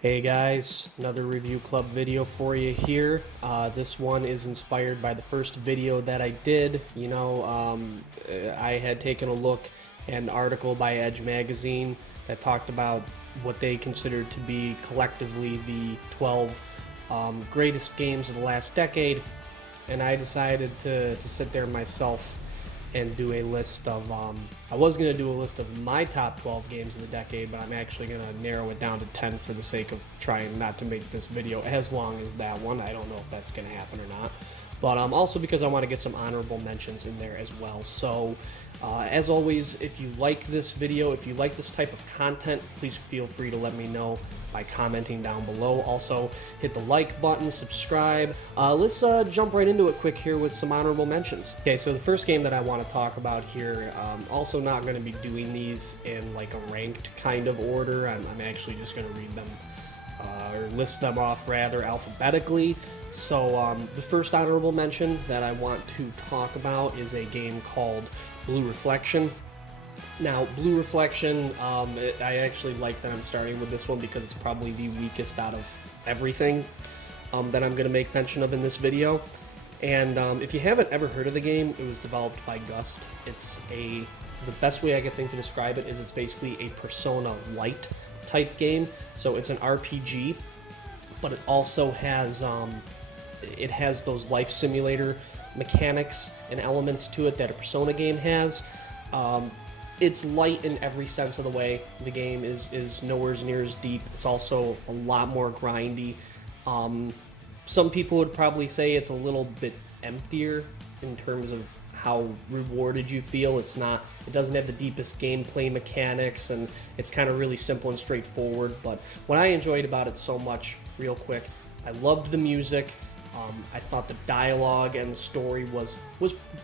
Hey guys, another review club video for you here. This one is inspired by the first video that I did. I had taken a look at an article by Edge Magazine that talked about what they considered to be collectively the 12 greatest games of the last decade, and I decided to sit there myself and do a list of, I was going to do a list of my top 12 games of the decade, but I'm actually going to narrow it down to 10 for the sake of trying not to make this video as long as that one. I don't know if that's going to happen or not. But also because I want to get some honorable mentions in there as well. So, as always, if you like this video, if you like this type of content, please feel free to let me know by commenting down below. Also, hit the like button, subscribe. Let's jump right into it quick here with some honorable mentions. Okay, so the first game that I want to talk about here, also not going to be doing these in like a ranked kind of order. I'm actually just going to read them or list them off rather alphabetically. So the first honorable mention that I want to talk about is a game called Blue Reflection. Now, Blue Reflection, I actually like that I'm starting with this one because it's probably the weakest out of everything that I'm going to make mention of in this video. And if you haven't ever heard of the game, it was developed by Gust. The best way I can think to describe it is it's basically a Persona Light type game. So it's an RPG, but it also has those life simulator mechanics and elements to it that a Persona game has. It's light in every sense of the way. The game is nowhere near as deep. It's also a lot more grindy. Some people would probably say it's a little bit emptier in terms of how rewarded you feel. It doesn't have the deepest gameplay mechanics, and it's kind of really simple and straightforward. But what I enjoyed about it so much, real quick, I loved the music. I thought the dialogue and the story was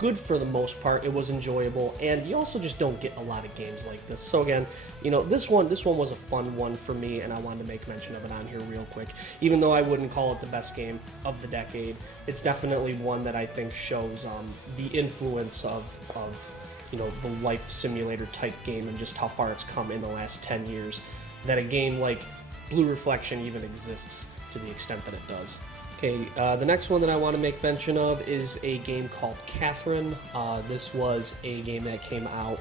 good for the most part. It was enjoyable, and you also just don't get a lot of games like this. So again, this one was a fun one for me, and I wanted to make mention of it on here real quick. Even though I wouldn't call it the best game of the decade, it's definitely one that I think shows the influence of the life simulator type game and just how far it's come in the last 10 years. That a game like Blue Reflection even exists to the extent that it does. Okay, the next one that I want to make mention of is a game called Catherine. This was a game that came out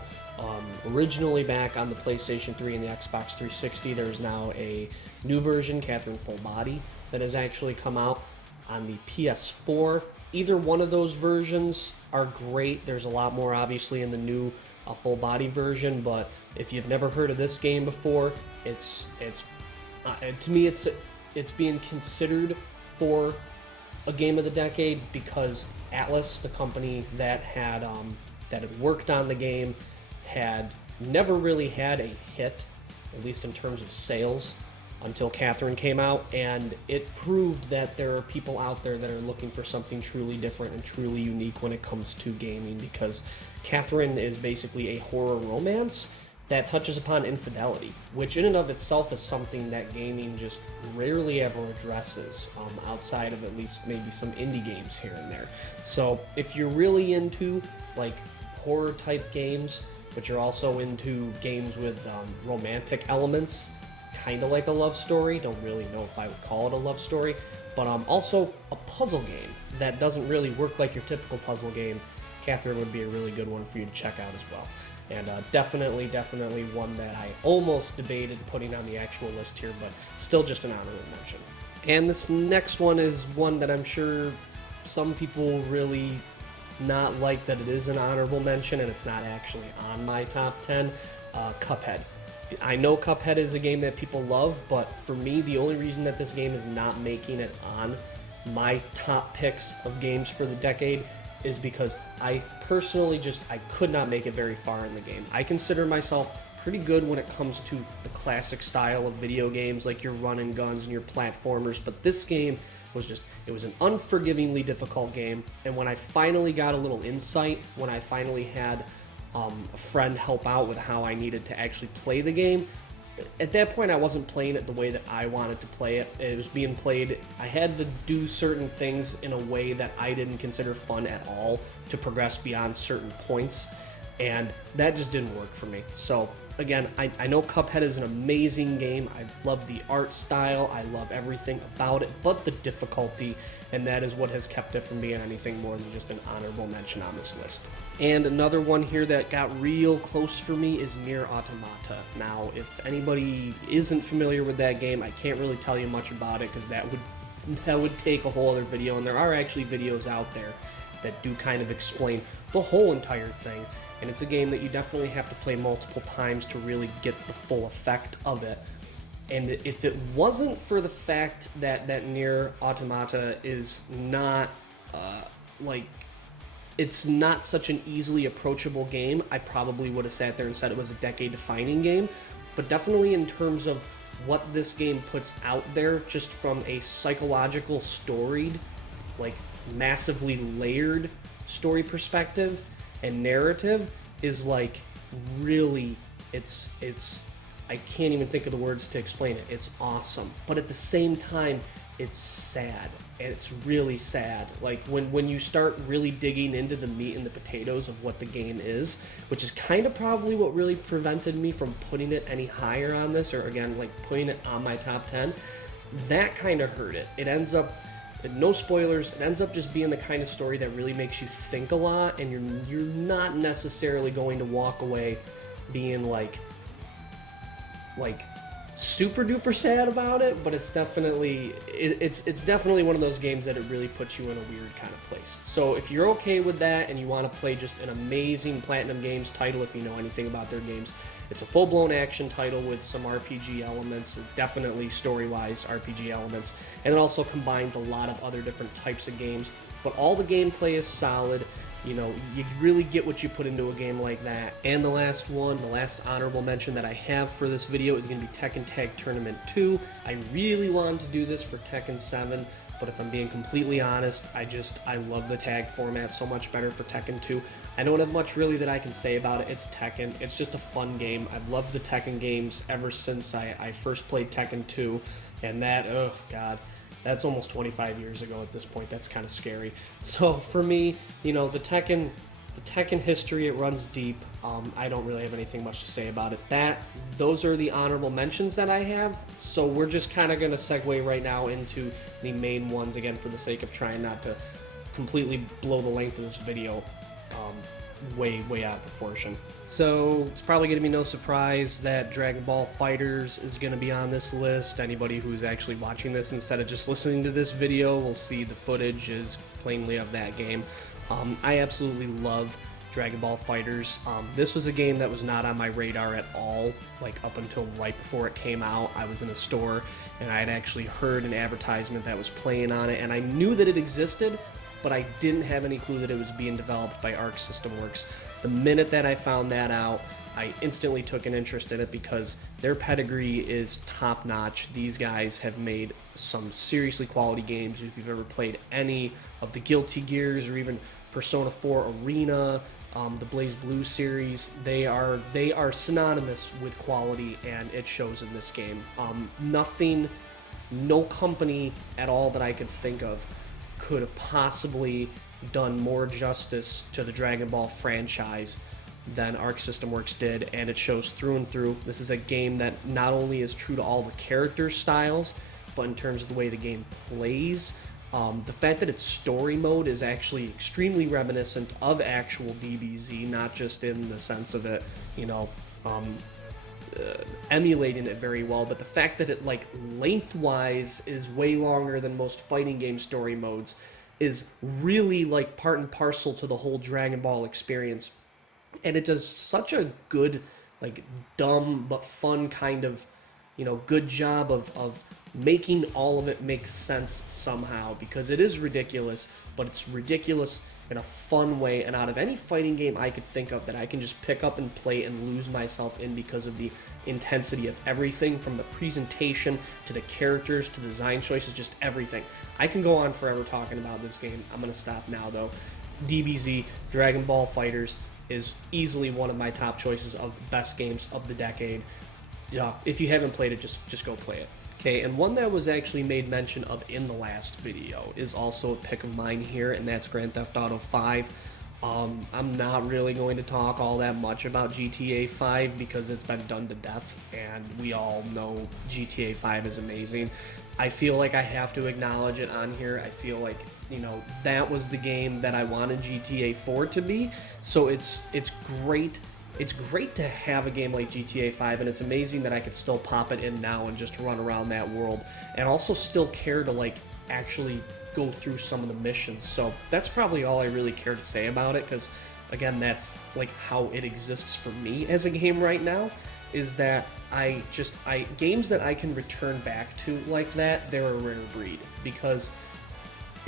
originally back on the PlayStation 3 and the Xbox 360. There's now a new version, Catherine Full Body, that has actually come out on the PS4. Either one of those versions are great. There's a lot more, obviously, in the new Full Body version, but if you've never heard of this game before, to me, it's being considered for a game of the decade because Atlas, the company that had worked on the game, had never really had a hit, at least in terms of sales, until Catherine came out, and it proved that there are people out there that are looking for something truly different and truly unique when it comes to gaming, because Catherine is basically a horror romance that touches upon infidelity, which in and of itself is something that gaming just rarely ever addresses, outside of at least maybe some indie games here and there. So if you're really into like horror type games, but you're also into games with romantic elements, kind of like a love story, don't really know if I would call it a love story, but also a puzzle game that doesn't really work like your typical puzzle game, Catherine would be a really good one for you to check out as well. And definitely one that I almost debated putting on the actual list here, but still just an honorable mention. And this next one is one that I'm sure some people really not like that it is an honorable mention, and it's not actually on my top 10, Cuphead. I know Cuphead is a game that people love, but for me, the only reason that this game is not making it on my top picks of games for the decade is because I personally I could not make it very far in the game. I consider myself pretty good when it comes to the classic style of video games, like your run and guns and your platformers, but this game was it was an unforgivingly difficult game, and when I finally got a little insight, when I finally had a friend help out with how I needed to actually play the game, at that point I wasn't playing it the way that I wanted to play it. It was being played, I had to do certain things in a way that I didn't consider fun at all to progress beyond certain points, and that just didn't work for me. So again, I know Cuphead is an amazing game. I love the art style. I love everything about it, but the difficulty, and that is what has kept it from being anything more than just an honorable mention on this list. And another one here that got real close for me is Nier Automata. Now, if anybody isn't familiar with that game, I can't really tell you much about it because that would take a whole other video, and there are actually videos out there that do kind of explain the whole entire thing. And it's a game that you definitely have to play multiple times to really get the full effect of it. And if it wasn't for the fact that Nier Automata is not, it's not such an easily approachable game, I probably would have sat there and said it was a decade-defining game. But definitely in terms of what this game puts out there, just from a psychological, storied, like massively layered story perspective and narrative, is like really, it's I can't even think of the words to explain it. It's awesome, but at the same time, it's sad, and it's really sad. Like when you start really digging into the meat and the potatoes of what the game is, which is kind of probably what really prevented me from putting it any higher on this, or again, like putting it on my top 10, that kind of hurt it. It ends up, no spoilers, it ends up just being the kind of story that really makes you think a lot, and you're not necessarily going to walk away being like super duper sad about it, but it's definitely one of those games that it really puts you in a weird kind of place. So if you're okay with that and you want to play just an amazing Platinum Games title, if you know anything about their games, it's a full-blown action title with some RPG elements, definitely story-wise RPG elements, and it also combines a lot of other different types of games, but all the gameplay is solid. You know, you really get what you put into a game like that. And the last one, the last honorable mention that I have for this video is going to be Tekken Tag Tournament 2. I really wanted to do this for Tekken 7, but if I'm being completely honest, I love the tag format so much better for Tekken 2. I don't have much really that I can say about it. It's Tekken. It's just a fun game. I've loved the Tekken games ever since I first played Tekken 2, and that, oh god, that's almost 25 years ago at this point. That's kind of scary. So for me, you know, the Tekken history, it runs deep. I don't really have anything much to say about it. Those are the honorable mentions that I have. So we're just kind of going to segue right now into the main ones, again, for the sake of trying not to completely blow the length of this video way out of proportion. So it's probably going to be no surprise that Dragon Ball FighterZ is going to be on this list. Anybody who's actually watching this instead of just listening to this video will see the footage is plainly of that game. I absolutely love Dragon Ball FighterZ. This was a game that was not on my radar at all, like up until right before it came out. I was in a store and I had actually heard an advertisement that was playing on it, and I knew that it existed, but I didn't have any clue that it was being developed by Arc System Works. The minute that I found that out, I instantly took an interest in it because their pedigree is top-notch. These guys have made some seriously quality games. If you've ever played any of the Guilty Gears or even Persona 4 Arena, the Blaze Blue series, they are synonymous with quality, and it shows in this game. No company at all that I could think of could have possibly done more justice to the Dragon Ball franchise than Arc System Works did, and it shows through and through. This is a game that not only is true to all the character styles, but in terms of the way the game plays. The fact that its story mode is actually extremely reminiscent of actual DBZ, not just in the sense of it, you know, emulating it very well, but the fact that it, like, lengthwise is way longer than most fighting game story modes is really, like, part and parcel to the whole Dragon Ball experience. And it does such a good, like, dumb but fun kind of, you know, good job of making all of it make sense somehow, because it is ridiculous, but it's ridiculous in a fun way, and out of any fighting game I could think of that I can just pick up and play and lose myself in because of the intensity of everything, from the presentation to the characters to the design choices, just everything. I can go on forever talking about this game. I'm going to stop now, though. DBZ, Dragon Ball FighterZ, is easily one of my top choices of best games of the decade. Yeah, if you haven't played it, just go play it. Okay, and one that was actually made mention of in the last video is also a pick of mine here, and that's Grand Theft Auto 5. I'm not really going to talk all that much about GTA 5 because it's been done to death, and we all know GTA 5 is amazing. I feel like I have to acknowledge it on here. I feel like, you know, that was the game that I wanted GTA 4 to be, so it's great. It's great to have a game like GTA 5, and it's amazing that I could still pop it in now and just run around that world, and also still care to, like, actually go through some of the missions. So that's probably all I really care to say about it, because again, that's like how it exists for me as a game right now, is that games that I can return back to like that, they're a rare breed, because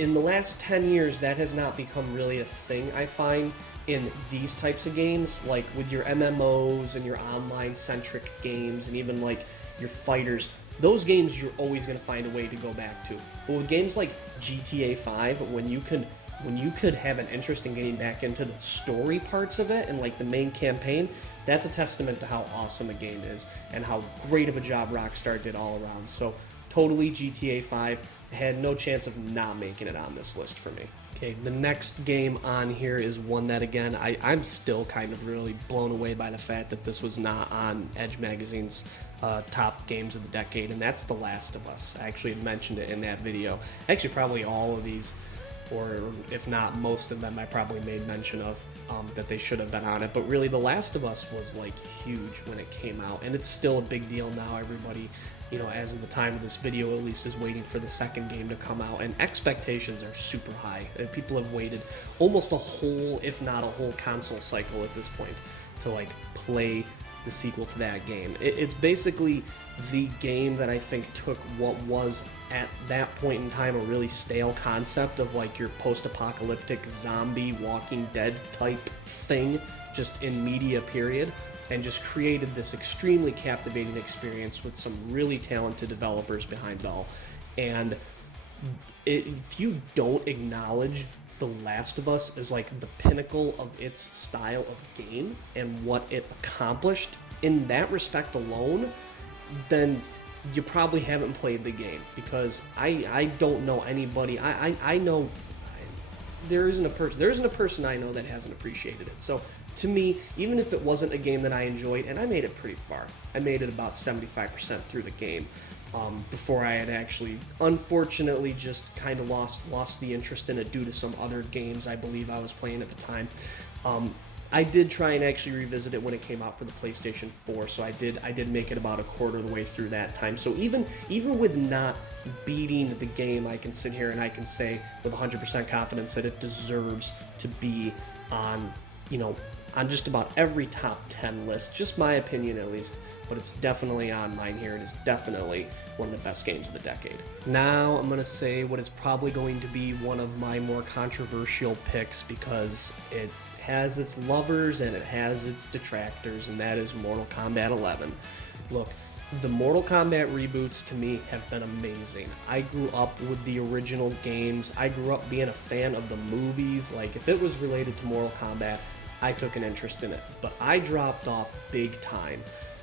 in the last 10 years that has not become really a thing, I find, in these types of games, like with your MMOs and your online centric games and even like your fighters. Those games you're always going to find a way to go back to. But with games like GTA 5, when you could have an interest in getting back into the story parts of it and like the main campaign, that's a testament to how awesome a game is and how great of a job Rockstar did all around. So totally GTA 5 had no chance of not making it on this list for me. Okay, the next game on here is one that, again, I'm still kind of really blown away by the fact that this was not on Edge Magazine's top games of the decade, and that's The Last of Us. I actually had mentioned it in that video. Actually, probably all of these, or if not most of them, I probably made mention of that they should have been on it. But really, The Last of Us was like huge when it came out, and it's still a big deal now. Everybody, you know, as of the time of this video at least, is waiting for the second game to come out, and expectations are super high. People have waited almost a whole, if not a whole console cycle at this point to like play the sequel to that game. It's basically the game that I think took what was at that point in time a really stale concept of like your post-apocalyptic zombie Walking Dead type thing just in media period, and just created this extremely captivating experience with some really talented developers behind it all. And if you don't acknowledge The Last of Us as like the pinnacle of its style of game and what it accomplished in that respect alone, then you probably haven't played the game, because I don't know anybody. I know there isn't a person I know that hasn't appreciated it. So to me, even if it wasn't a game that I enjoyed, and I made it pretty far, I made it about 75% through the game, before I had actually, unfortunately, just kind of lost the interest in it due to some other games I believe I was playing at the time. I did try and actually revisit it when it came out for the PlayStation 4, so I did make it about a quarter of the way through that time. So even with not beating the game, I can sit here and I can say with 100% confidence that it deserves to be on, you know, on just about every top 10 list, just my opinion at least, but it's definitely on mine here. It is definitely one of the best games of the decade. Now I'm going to say what is probably going to be one of my more controversial picks, because it has its lovers and it has its detractors, and that is Mortal Kombat 11. Look, the Mortal Kombat reboots to me have been amazing. I grew up with the original games. I grew up being a fan of the movies. Like, if it was related to Mortal Kombat, I took an interest in it. But I dropped off big time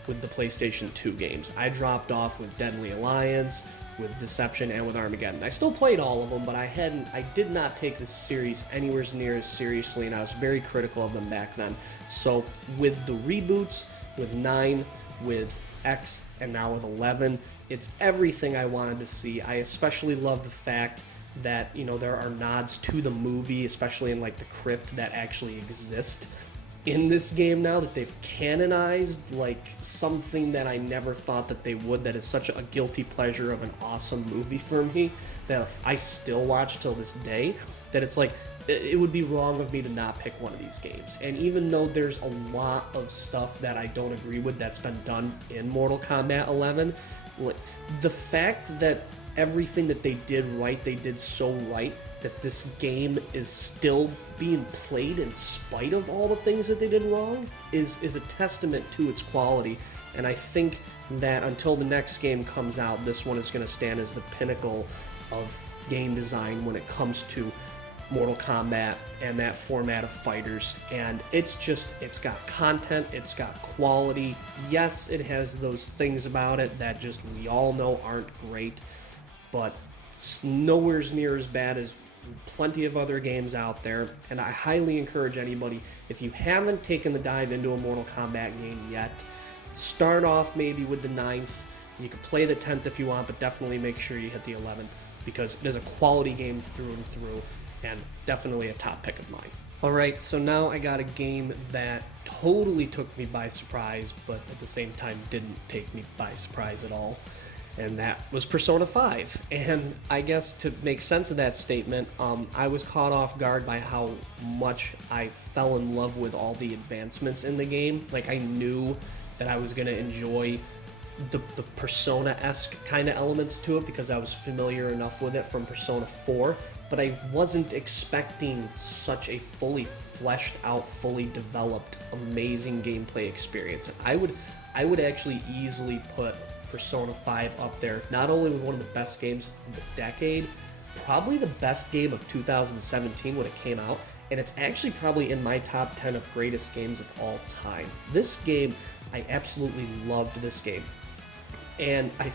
with the PlayStation 2 games. I dropped off with Deadly Alliance, with Deception, and with Armageddon. I still played all of them, but I did not take this series anywhere near as seriously, and I was very critical of them back then. So with the reboots, with 9, with X, and now with 11, it's everything I wanted to see. I especially love the fact that, you know, there are nods to the movie, especially in like the crypt, that actually exist in this game now, that they've canonized like something that I never thought that they would, that is such a guilty pleasure of an awesome movie for me that I still watch till this day, that it's like it would be wrong of me to not pick one of these games. And even though there's a lot of stuff that I don't agree with that's been done in Mortal Kombat 11, like, the fact that everything that they did right, they did so right, that this game is still being played in spite of all the things that they did wrong is a testament to its quality. And I think that until the next game comes out, this one is going to stand as the pinnacle of game design when it comes to Mortal Kombat and that format of fighters. And it's got content, it's got quality. Yes, it has those things about it that just we all know aren't great, but it's nowhere near as bad as plenty of other games out there, and I highly encourage anybody, if you haven't taken the dive into a Mortal Kombat game yet, start off maybe with the 9th. You can play the 10th if you want, but definitely make sure you hit the 11th, because it is a quality game through and through, and definitely a top pick of mine. Alright, so now I got a game that totally took me by surprise, but at the same time didn't take me by surprise at all, and that was Persona 5. And I guess to make sense of that statement, I was caught off guard by how much I fell in love with all the advancements in the game. Like, I knew that I was going to enjoy the Persona-esque kind of elements to it because I was familiar enough with it from Persona 4, but I wasn't expecting such a fully fleshed out, fully developed, amazing gameplay experience. I would actually easily put Persona 5 up there, not only with one of the best games of the decade, probably the best game of 2017 when it came out, and it's actually probably in my top 10 of greatest games of all time. This game, I absolutely loved this game. And I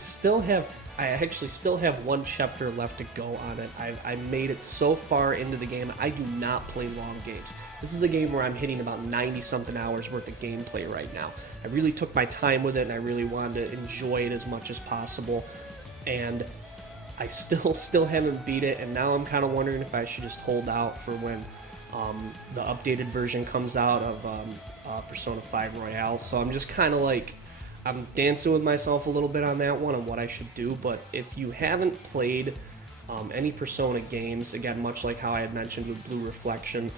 actually still have one chapter left to go on it. I made it so far into the game. I do not play long games. This is a game where I'm hitting about 90-something hours worth of gameplay right now. I really took my time with it, and I really wanted to enjoy it as much as possible. And I still haven't beat it, and now I'm kind of wondering if I should just hold out for when the updated version comes out of Persona 5 Royale. So I'm just kind of like, I'm dancing with myself a little bit on that one, on what I should do. But if you haven't played any Persona games, again, much like how I had mentioned with Blue Reflection,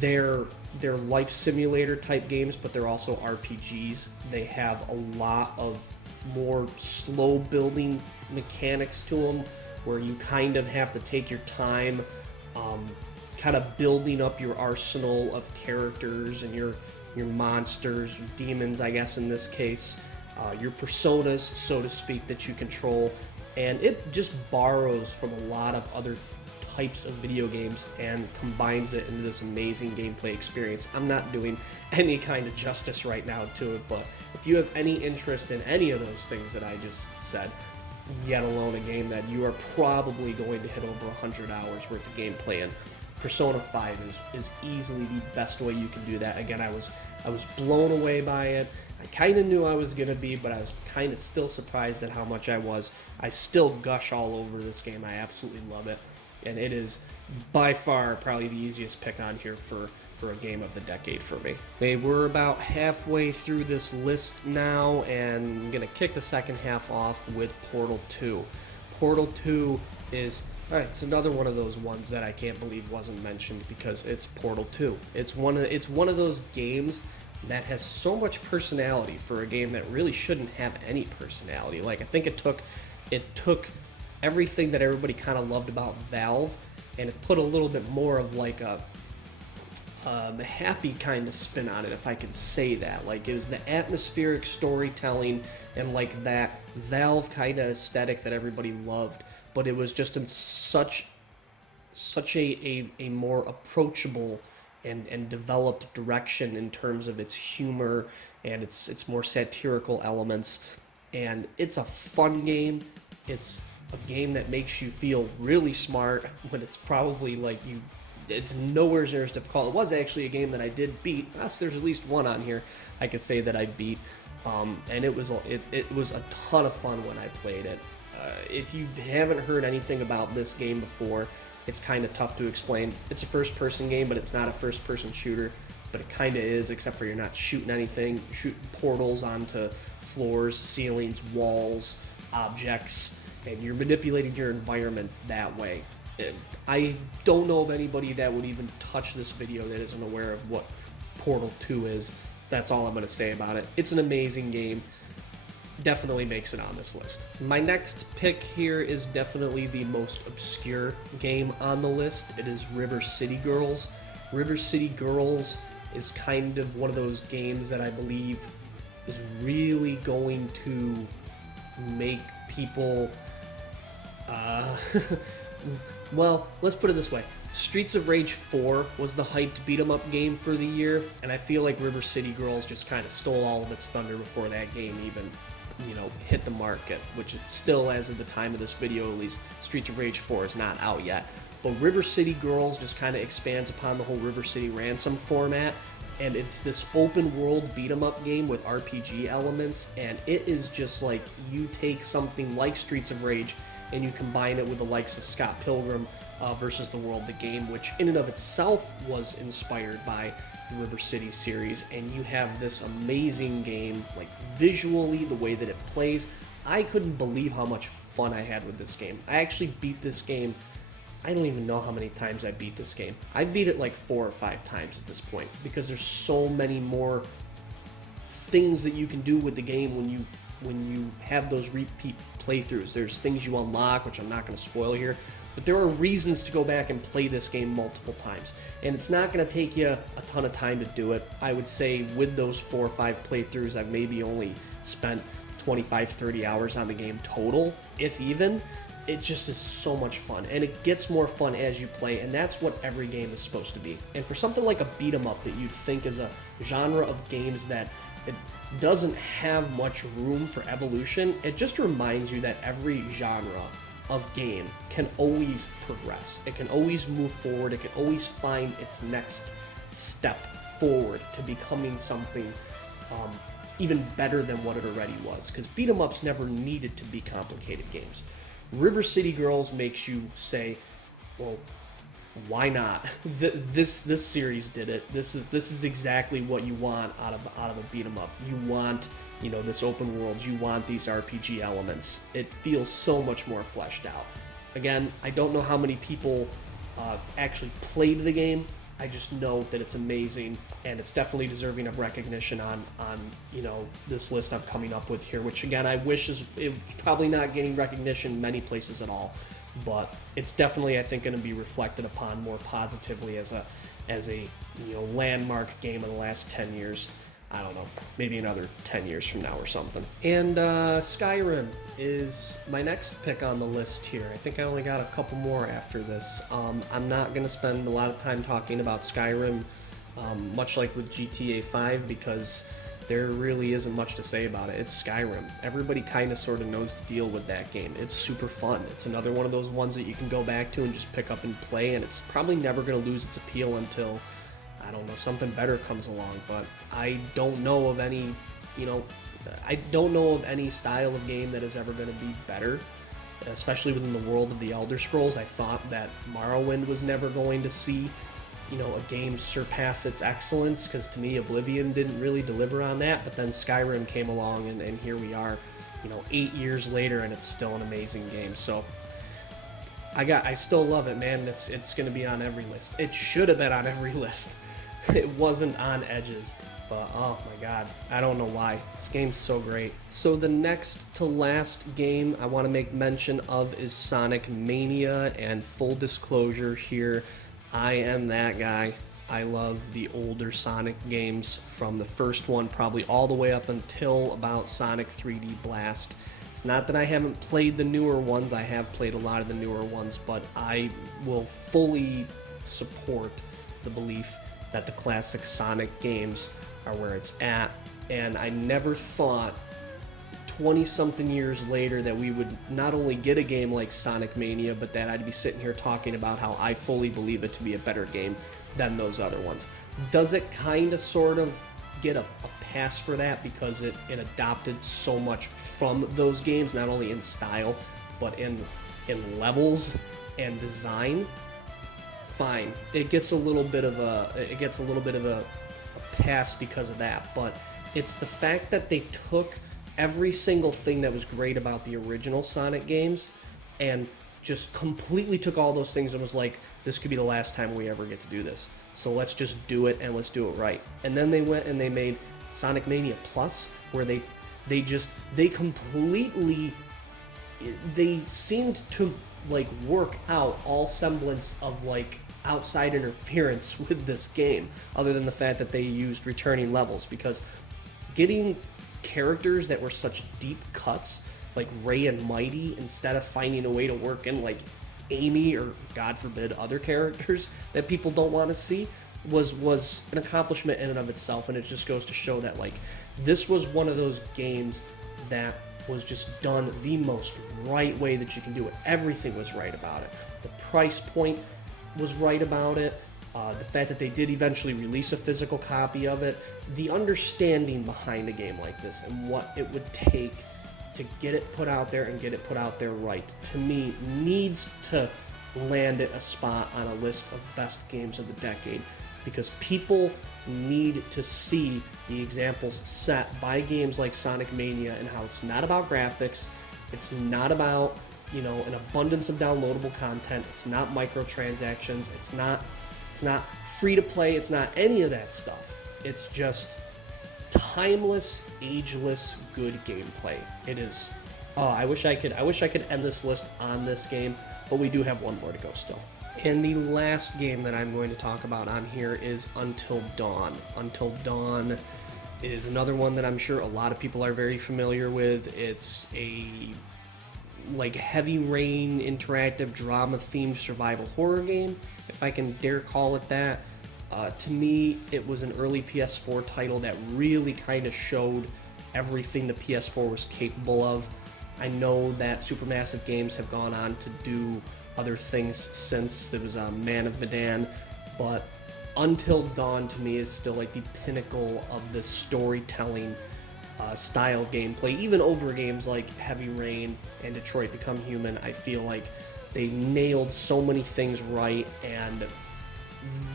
they're life simulator type games, but they're also RPGs. They have a lot of more slow building mechanics to them, where you kind of have to take your time kind of building up your arsenal of characters and your monsters, demons, I guess in this case, your personas, so to speak, that you control. And it just borrows from a lot of other types of video games and combines it into this amazing gameplay experience. I'm not doing any kind of justice right now to it, but if you have any interest in any of those things that I just said, yet alone a game that you are probably going to hit over 100 hours worth of gameplay in, Persona 5 is easily the best way you can do that. Again, I was blown away by it. I kind of knew I was going to be, but I was kind of still surprised at how much I was. I still gush all over this game. I absolutely love it. And it is by far probably the easiest pick on here for a game of the decade for me. Okay, we're about halfway through this list now, and I'm going to kick the second half off with Portal 2. Portal 2 is, alright, it's another one of those ones that I can't believe wasn't mentioned because it's Portal 2. It's one of those games that has so much personality for a game that really shouldn't have any personality. Like, I think it took everything that everybody kind of loved about Valve, and it put a little bit more of like a happy kind of spin on it, if I could say that. Like, it was the atmospheric storytelling and like that Valve kind of aesthetic that everybody loved, but it was just in such a more approachable and developed direction in terms of its humor and its more satirical elements. And it's a fun game. It's a game that makes you feel really smart when it's probably like it's nowhere near as difficult. It was actually a game that I did beat. There's at least one on here I could say that I beat, and it was a ton of fun when I played it. If you haven't heard anything about this game before, it's kind of tough to explain. It's a first-person game, but it's not a first-person shooter. But it kind of is, except for you're not shooting anything. You're shooting portals onto floors, ceilings, walls, objects, and you're manipulating your environment that way. I don't know of anybody that would even touch this video that isn't aware of what Portal 2 is. That's all I'm going to say about it. It's an amazing game. Definitely makes it on this list. My next pick here is definitely the most obscure game on the list. It is River City Girls. River City Girls is kind of one of those games that I believe is really going to make people well, let's put it this way. Streets of Rage 4 was the hyped beat-em-up game for the year, and I feel like River City Girls just kind of stole all of its thunder before that game even hit the market, which it still, as of the time of this video at least, Streets of Rage 4 is not out yet. But River City Girls just kind of expands upon the whole River City Ransom format, and it's this open world beat 'em up game with RPG elements, and it is just like you take something like Streets of Rage and you combine it with the likes of Scott Pilgrim versus the World, the game, which in and of itself was inspired by the River City series, and you have this amazing game, like visually, the way that it plays. I couldn't believe how much fun I had with this game. I actually beat this game, I don't even know how many times I beat this game. I beat it like 4 or 5 times at this point, because there's so many more things that you can do with the game when you have those repeat playthroughs. There's things you unlock, which I'm not going to spoil here, but there are reasons to go back and play this game multiple times, and it's not going to take you a ton of time to do it. I would say with those 4 or 5 playthroughs, I've maybe only spent 25-30 hours on the game total, if even. It just is so much fun, and it gets more fun as you play, and that's what every game is supposed to be. And for something like a beat 'em up that you'd think is a genre of games that it doesn't have much room for evolution, it just reminds you that every genre of game can always progress. It can always move forward. It can always find its next step forward to becoming something even better than what it already was, because beat 'em ups never needed to be complicated games. River City Girls makes you say, well, why not? This series did it. This is exactly what you want out of a beat 'em up. You want, this open world. You want these RPG elements. It feels so much more fleshed out. Again, I don't know how many people actually played the game. I just know that it's amazing, and it's definitely deserving of recognition on this list I'm coming up with here, which again I wish is probably not getting recognition many places at all, but it's definitely, I think, going to be reflected upon more positively as a landmark game of the last 10 years. I don't know, maybe another 10 years from now or something. And Skyrim is my next pick on the list here. I think I only got a couple more after this. I'm not going to spend a lot of time talking about Skyrim, much like with GTA 5, because there really isn't much to say about it. It's Skyrim. Everybody kind of sort of knows the deal with that game. It's super fun. It's another one of those ones that you can go back to and just pick up and play, and it's probably never going to lose its appeal until, I don't know, something better comes along. But I don't know of any, style of game that is ever going to be better, especially within the world of the Elder Scrolls. I thought that Morrowind was never going to see, a game surpass its excellence, because to me Oblivion didn't really deliver on that. But then Skyrim came along, and here we are, 8 years later, and it's still an amazing game. So I still love it, man. It's going to be on every list. It should have been on every list. It wasn't on Edge's, but oh my god, I don't know why. This game's so great. So the next to last game I want to make mention of is Sonic Mania, and full disclosure here, I am that guy. I love the older Sonic games, from the first one probably all the way up until about Sonic 3D Blast. It's not that I haven't played the newer ones. I have played a lot of the newer ones, but I will fully support the belief that the classic Sonic games are where it's at. And I never thought 20-something years later that we would not only get a game like Sonic Mania, but that I'd be sitting here talking about how I fully believe it to be a better game than those other ones. Does it kind of sort of get a pass for that because it adopted so much from those games, not only in style, but in levels and design? Fine. It gets a little bit of a pass because of that, but it's the fact that they took every single thing that was great about the original Sonic games and just completely took all those things and was like, this could be the last time we ever get to do this, so let's just do it, and let's do it right. And then they went and they made Sonic Mania Plus, where they seemed to like work out all semblance of like outside interference with this game, other than the fact that they used returning levels, because getting characters that were such deep cuts like Ray and Mighty, instead of finding a way to work in like Amy or, God forbid, other characters that people don't want to see, was an accomplishment in and of itself. And it just goes to show that like this was one of those games that was just done the most right way that you can do it. Everything was right about it. The price point was right about it. The fact that they did eventually release a physical copy of it. The understanding behind a game like this and what it would take to get it put out there and get it put out there right, to me, needs to land it a spot on a list of best games of the decade, because people need to see the examples set by games like Sonic Mania and how it's not about graphics, it's not about, you know, an abundance of downloadable content, it's not microtransactions, it's not free to play, it's not any of that stuff. It's just timeless, ageless, good gameplay. It is. Oh, I wish I could end this list on this game, but we do have one more to go still. And the last game that I'm going to talk about on here is Until Dawn. Until Dawn is another one that I'm sure a lot of people are very familiar with. It's a like Heavy Rain interactive drama themed survival horror game, if I can dare call it that. To me, it was an early PS4 title that really kind of showed everything the PS4 was capable of. I know that Supermassive Games have gone on to do other things since. There was Man of Medan, but Until Dawn to me is still like the pinnacle of this storytelling style of gameplay. Even over games like Heavy Rain and Detroit Become Human, I feel like they nailed so many things right, and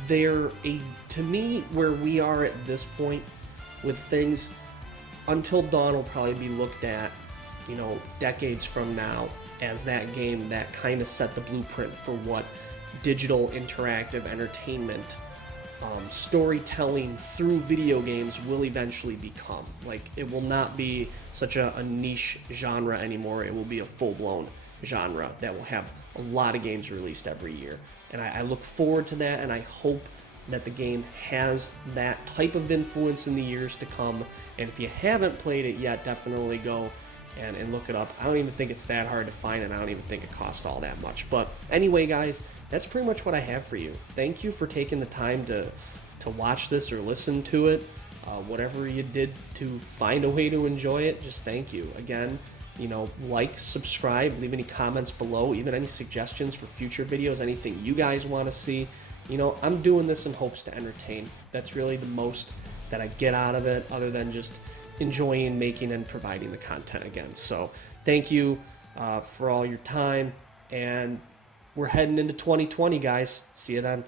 to me, where we are at this point with things, Until Dawn will probably be looked at, you know, decades from now as that game that kind of set the blueprint for what digital interactive entertainment storytelling through video games will eventually become. Like, it will not be such a niche genre anymore. It will be a full-blown genre that will have a lot of games released every year. And I look forward to that, and I hope that the game has that type of influence in the years to come. And if you haven't played it yet, definitely go and look it up. I don't even think it's that hard to find, and I don't even think it costs all that much. But anyway, guys, that's pretty much what I have for you. Thank you for taking the time to watch this or listen to it. Whatever you did to find a way to enjoy it, just thank you. Again, you know, like, subscribe, leave any comments below, even any suggestions for future videos, anything you guys want to see. You know, I'm doing this in hopes to entertain. That's really the most that I get out of it, other than just enjoying making and providing the content again. So thank you for all your time, and we're heading into 2020, guys. See you then.